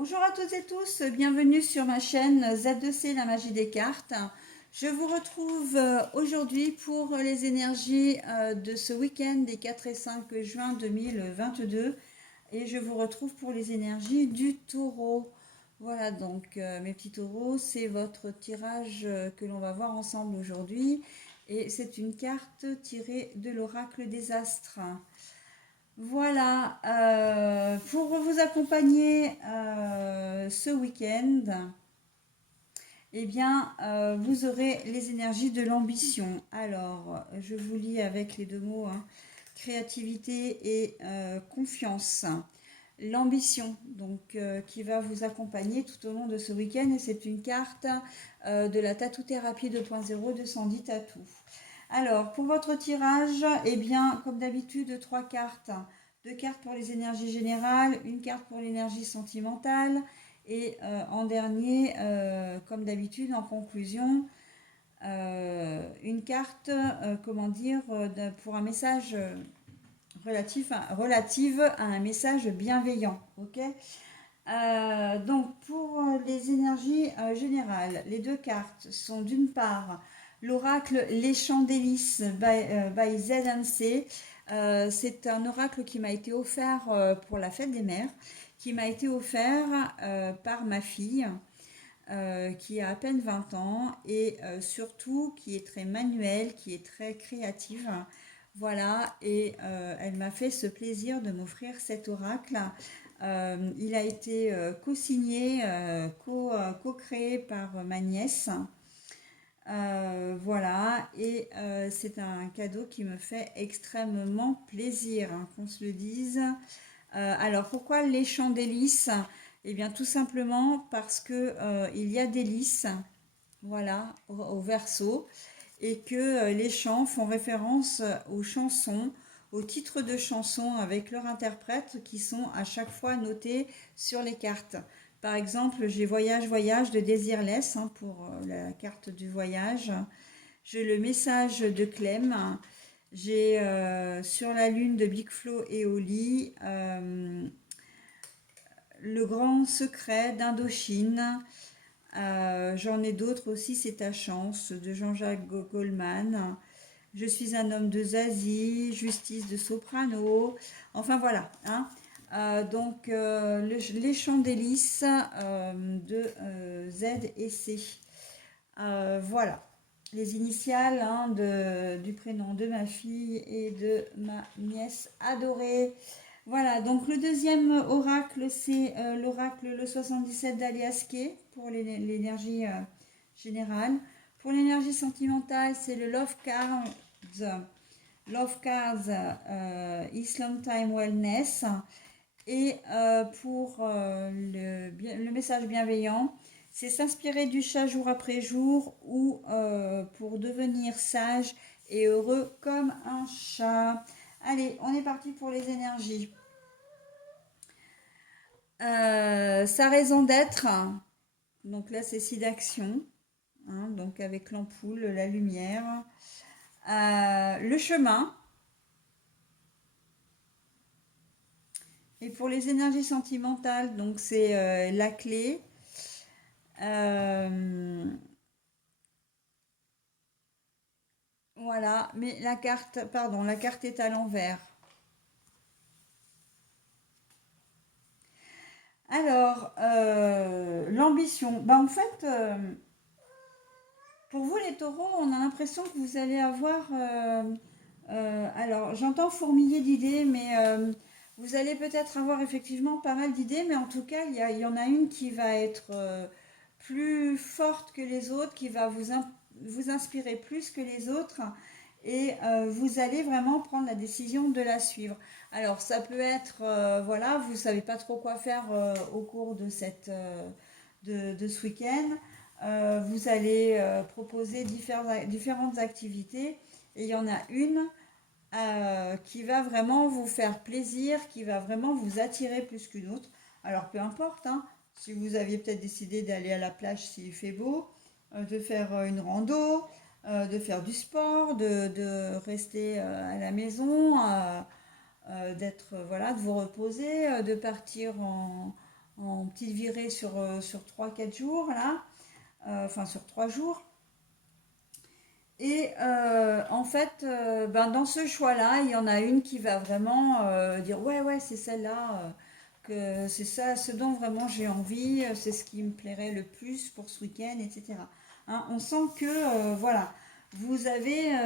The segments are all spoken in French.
Bonjour à toutes et tous, bienvenue sur ma chaîne Z2C, la magie des cartes. Je vous retrouve aujourd'hui pour les énergies de ce week-end des 4 et 5 juin 2022 et je vous retrouve pour les énergies du taureau. Voilà donc mes petits taureaux, c'est votre tirage que l'on va voir ensemble aujourd'hui et c'est une carte tirée de l'oracle des astres. Voilà, pour vous accompagner ce week-end, eh bien, vous aurez les énergies de l'ambition. Alors, je vous lis avec les deux mots, hein, créativité et confiance. L'ambition, donc, qui va vous accompagner tout au long de ce week-end, et c'est une carte de la Tattoo-thérapie 2.0 de Sandy Tattoo. Alors, pour votre tirage, eh bien, comme d'habitude, 3 cartes. 2 cartes pour les énergies générales, une carte pour l'énergie sentimentale et en dernier, comme d'habitude, en conclusion, une carte, pour un message relative à un message bienveillant. Ok. Donc, pour les énergies générales, les 2 cartes sont d'une part l'oracle Les Champs d'Hélice by ZNC. C'est un oracle qui m'a été offert pour la fête des mères, qui m'a été offert par ma fille, qui a à peine 20 ans et surtout qui est très manuelle, qui est très créative. Voilà, et elle m'a fait ce plaisir de m'offrir cet oracle. Il a été co-signé, co-créé par ma nièce. Voilà, et c'est un cadeau qui me fait extrêmement plaisir, hein, qu'on se le dise. Alors, pourquoi les champs d'hélice? Eh bien, tout simplement parce que il y a des lys, voilà, au verso, et que les chants font référence aux chansons, aux titres de chansons avec leurs interprètes qui sont à chaque fois notés sur les cartes. Par exemple, j'ai Voyage, Voyage de Désirless, hein, pour la carte du voyage. J'ai le message de Clem. J'ai Sur la lune de Big Flo et Oli. Le grand secret d'Indochine. J'en ai d'autres aussi, c'est ta chance de Jean-Jacques Goldman. Je suis un homme de Zazie, Justice de Soprano. Enfin voilà, hein. Les chants d'hélice de Z et C. Voilà, les initiales, hein, du prénom de ma fille et de ma nièce adorée. Voilà, donc le deuxième oracle, c'est l'oracle le 77 d'Alias Kay pour l'énergie générale. Pour l'énergie sentimentale, c'est le Love Cards Islam Time Wellness. Et pour le message bienveillant, c'est s'inspirer du chat jour après jour ou pour devenir sage et heureux comme un chat. Allez, on est parti pour les énergies. Sa raison d'être, donc là c'est site d'action, hein, donc avec l'ampoule, la lumière. Le chemin. Et pour les énergies sentimentales, donc c'est la clé. Voilà, mais la carte est à l'envers. Alors, l'ambition. En fait, pour vous les taureaux, on a l'impression que vous allez avoir... alors, j'entends fourmiller d'idées, mais vous allez peut-être avoir effectivement pas mal d'idées, mais en tout cas, il y en a une qui va être plus forte que les autres, qui va vous inspirer plus que les autres, et vous allez vraiment prendre la décision de la suivre. Alors, ça peut être, voilà, vous ne savez pas trop quoi faire au cours de de ce week-end. Vous allez proposer différentes activités et il y en a une qui va vraiment vous faire plaisir, qui va vraiment vous attirer plus qu'une autre. Alors peu importe, hein, si vous aviez peut-être décidé d'aller à la plage s'il fait beau, de faire une rando, de faire du sport, de rester à la maison, d'être voilà, de vous reposer, de partir en petite virée sur 3-4 jours, là, enfin sur 3 jours. Et en fait, ben, dans ce choix-là, il y en a une qui va vraiment dire ouais, ouais, c'est celle-là, que c'est ça, ce dont vraiment j'ai envie, c'est ce qui me plairait le plus pour ce week-end, etc. Hein, on sent que, voilà, vous avez,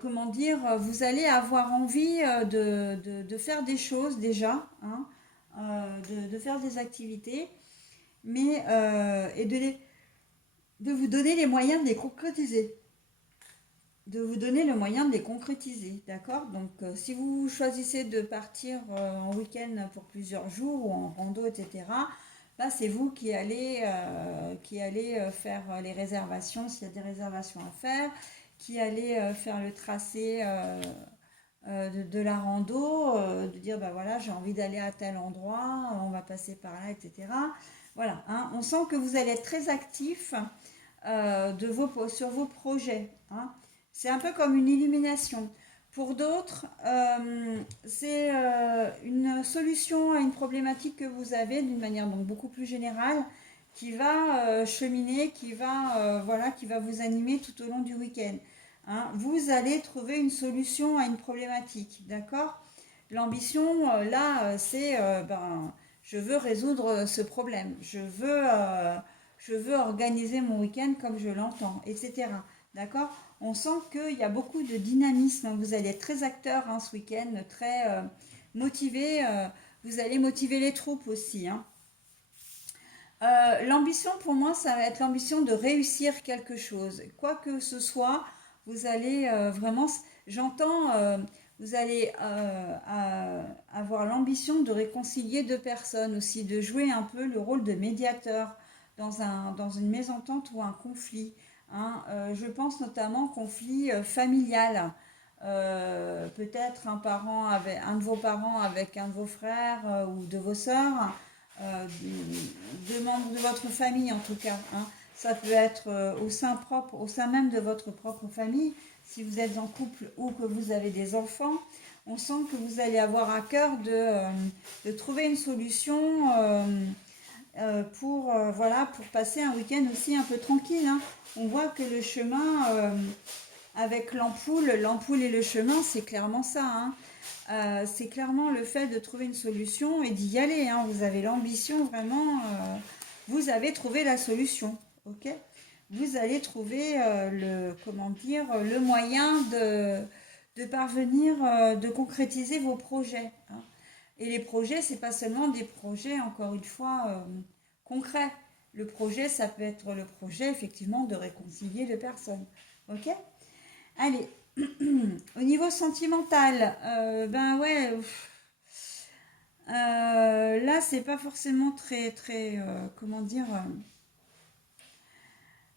comment dire, vous allez avoir envie de faire des choses déjà, hein, de faire des activités, mais de vous donner les moyens de les concrétiser. De vous donner le moyen de les concrétiser, d'accord? Donc, si vous choisissez de partir en week-end pour plusieurs jours ou en rando, etc., là, c'est vous qui allez faire les réservations, s'il y a des réservations à faire, qui allez faire le tracé de la rando, de dire, bah voilà, j'ai envie d'aller à tel endroit, on va passer par là, etc. Voilà, hein, on sent que vous allez être très actif sur vos projets, hein. C'est un peu comme une illumination. Pour d'autres, c'est une solution à une problématique que vous avez d'une manière donc beaucoup plus générale qui va cheminer, voilà, qui va vous animer tout au long du week-end. Hein. Vous allez trouver une solution à une problématique, d'accord? L'ambition, là, c'est ben, je veux résoudre ce problème, je veux organiser mon week-end comme je l'entends, etc. D'accord? On sent qu'il y a beaucoup de dynamisme. Vous allez être très acteur hein, ce week-end, très motivé. Vous allez motiver les troupes aussi. Hein. L'ambition pour moi, ça va être l'ambition de réussir quelque chose. Quoi que ce soit, vous allez vraiment, j'entends, vous allez avoir l'ambition de réconcilier deux personnes aussi, de jouer un peu le rôle de médiateur dans une mésentente ou un conflit. Hein. Je pense notamment au conflit familial. Peut-être un de vos parents avec un de vos frères ou de vos sœurs deux membres de votre famille en tout cas. Hein. Ça peut être au sein même de votre propre famille, si vous êtes en couple ou que vous avez des enfants. On sent que vous allez avoir à cœur de trouver une solution pour passer un week-end aussi un peu tranquille. Hein. On voit que le chemin avec l'ampoule et le chemin, c'est clairement ça. Hein. C'est clairement le fait de trouver une solution et d'y aller. Hein. Vous avez l'ambition vraiment, vous avez trouvé la solution, ok? Vous allez trouver comment dire, le moyen de parvenir, de concrétiser vos projets. Hein. Et les projets, c'est pas seulement des projets, encore une fois, concrets. Le projet, ça peut être le projet, effectivement, de réconcilier deux personnes, ok? Allez, au niveau sentimental, ben ouais, là c'est pas forcément très très comment dire.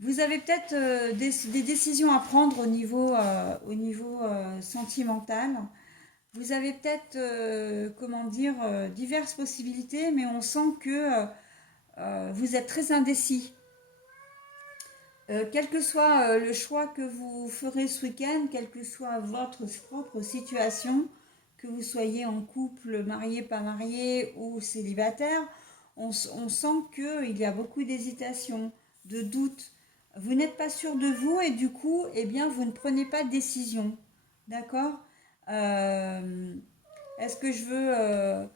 Vous avez peut-être des décisions à prendre au niveau sentimental. Vous avez peut-être comment dire diverses possibilités, mais on sent que vous êtes très indécis. Quel que soit le choix que vous ferez ce week-end, quelle que soit votre propre situation, que vous soyez en couple, marié, pas marié ou célibataire, on sent qu'il y a beaucoup d'hésitation, de doute. Vous n'êtes pas sûr de vous et du coup, eh bien, vous ne prenez pas de décision. D'accord? Euh, Est-ce que je veux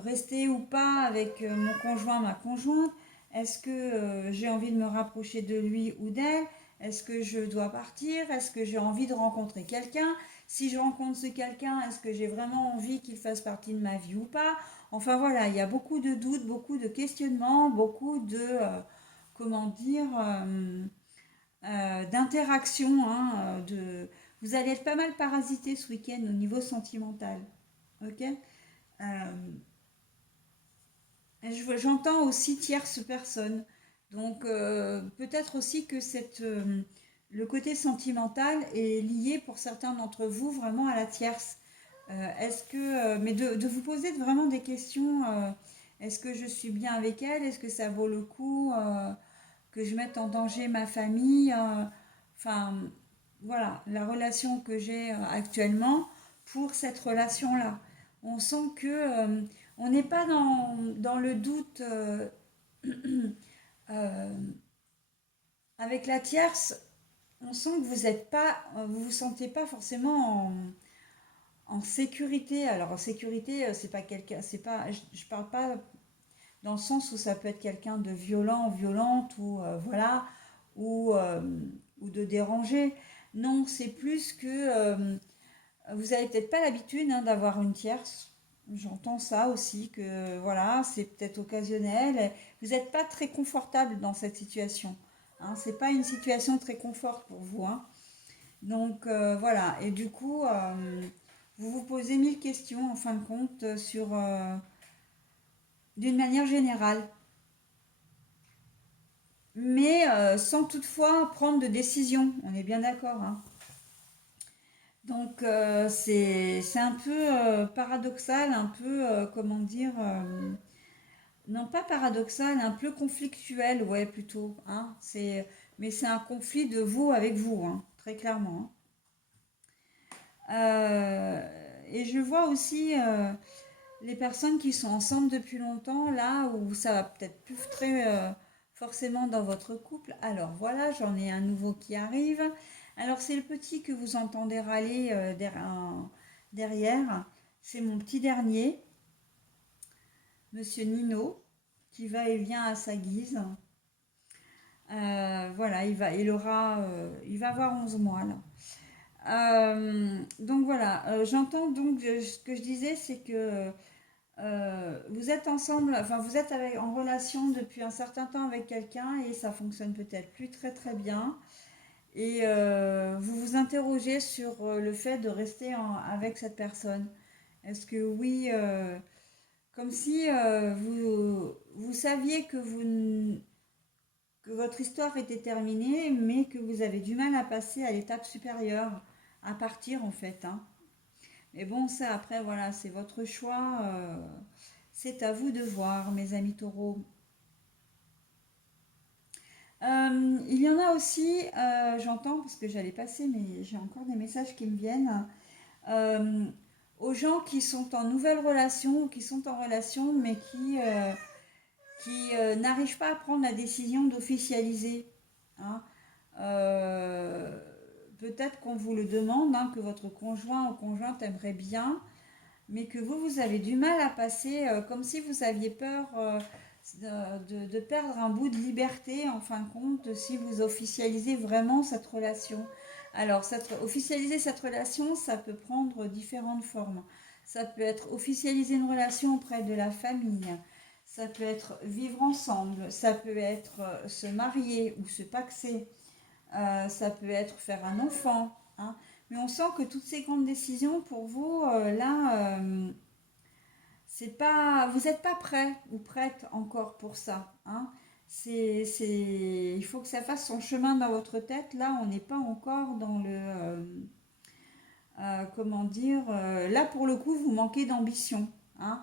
rester ou pas avec mon conjoint, ma conjointe? Est-ce que j'ai envie de me rapprocher de lui ou d'elle? Est-ce que je dois partir? Est-ce que j'ai envie de rencontrer quelqu'un? Si je rencontre ce quelqu'un, est-ce que j'ai vraiment envie qu'il fasse partie de ma vie ou pas? Enfin voilà, il y a beaucoup de doutes, beaucoup de questionnements, beaucoup de, comment dire, d'interactions. Hein, Vous allez être pas mal parasité ce week-end au niveau sentimental. Ok? Euh, J'entends aussi tierce personne. Donc peut-être aussi que le côté sentimental est lié pour certains d'entre vous vraiment à la tierce. Mais de vous poser vraiment des questions. Est-ce que je suis bien avec elle? Est-ce que ça vaut le coup que je mette en danger ma famille? Enfin, voilà, la relation que j'ai actuellement pour cette relation-là. On sent que on n'est pas dans le doute euh, avec la tierce. On sent que vous vous sentez pas forcément en sécurité. Alors en sécurité, c'est pas quelqu'un, c'est pas, je parle pas dans le sens où ça peut être quelqu'un de violent, violente ou voilà, ou, euh, ou de dérangé. Non, c'est plus que vous n'avez peut-être pas l'habitude hein, d'avoir une tierce. J'entends ça aussi, que voilà, c'est peut-être occasionnel. Vous n'êtes pas très confortable dans cette situation. Hein, c'est pas une situation très confort pour vous. Hein. Donc voilà, et du coup, vous vous posez mille questions en fin de compte sur, d'une manière générale, mais sans toutefois prendre de décision. On est bien d'accord. Hein. Donc c'est un peu paradoxal, un peu, comment dire, non pas paradoxal, un peu conflictuel, ouais, plutôt. Hein, mais c'est un conflit de vous avec vous, hein, très clairement. Hein. Et je vois aussi les personnes qui sont ensemble depuis longtemps, là où ça va peut-être plus très forcément dans votre couple. Alors voilà, j'en ai un nouveau qui arrive. Alors c'est le petit que vous entendez râler derrière. C'est mon petit dernier, Monsieur Nino, qui va et vient à sa guise. Voilà, il va avoir 11 mois là. Donc voilà, j'entends donc ce que je disais, c'est que vous êtes ensemble, enfin vous êtes en relation depuis un certain temps avec quelqu'un et ça fonctionne peut-être plus très très bien. Et vous vous interrogez sur le fait de rester avec cette personne. Est-ce que oui, comme si vous saviez que votre histoire était terminée, mais que vous avez du mal à passer à l'étape supérieure, à partir en fait. Hein. Mais bon, ça après, voilà, c'est votre choix. C'est à vous de voir, mes amis taureaux. Il y en a aussi, j'entends, parce que j'allais passer, mais j'ai encore des messages qui me viennent, euh, aux gens qui sont en nouvelle relation, ou qui sont en relation, mais qui n'arrivent pas à prendre la décision d'officialiser. Hein. Euh, Peut-être qu'on vous le demande, hein, que votre conjoint ou conjointe aimerait bien, mais que vous avez du mal à passer, comme si vous aviez peur de perdre un bout de liberté, en fin de compte, si vous officialisez vraiment cette relation. Alors, officialiser cette relation, ça peut prendre différentes formes. Ça peut être officialiser une relation auprès de la famille, ça peut être vivre ensemble, ça peut être se marier ou se paxer, ça peut être faire un enfant. Hein. Mais on sent que toutes ces grandes décisions, pour vous, là, c'est pas, vous n'êtes pas prêt ou prête encore pour ça. Hein. Il faut que ça fasse son chemin dans votre tête. Là, on n'est pas encore dans le, comment dire, là pour le coup, vous manquez d'ambition. Hein.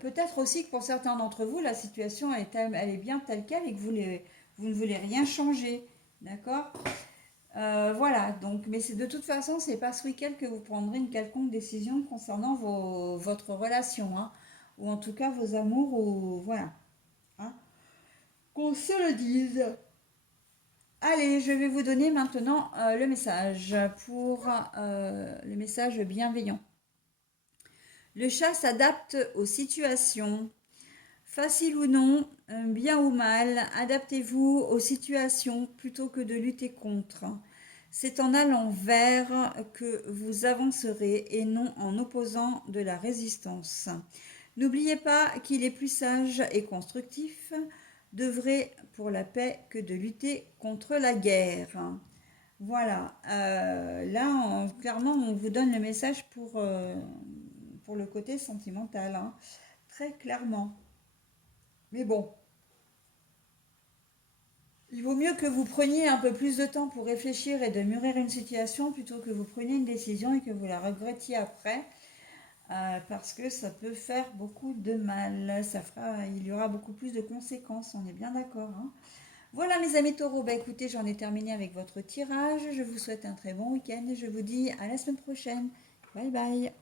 Peut-être aussi que pour certains d'entre vous, la situation elle est bien telle qu'elle et que vous ne voulez rien changer. D'accord. Voilà, donc, mais de toute façon, c'est pas ce week-end que vous prendrez une quelconque décision concernant votre relation, hein, ou en tout cas vos amours, ou voilà, hein, qu'on se le dise. Allez, je vais vous donner maintenant le message pour le message bienveillant. Le chat s'adapte aux situations. Facile ou non, bien ou mal, adaptez-vous aux situations plutôt que de lutter contre. C'est en allant vers que vous avancerez et non en opposant de la résistance. N'oubliez pas qu'il est plus sage et constructif d'œuvrer pour la paix que de lutter contre la guerre. Voilà, là clairement on vous donne le message pour le côté sentimental, hein, très clairement. Mais bon, il vaut mieux que vous preniez un peu plus de temps pour réfléchir et de mûrir une situation plutôt que vous preniez une décision et que vous la regrettiez après, parce que ça peut faire beaucoup de mal. Il y aura beaucoup plus de conséquences, on est bien d'accord. Hein. Voilà mes amis taureaux, bah écoutez, j'en ai terminé avec votre tirage. Je vous souhaite un très bon week-end et je vous dis à la semaine prochaine. Bye bye.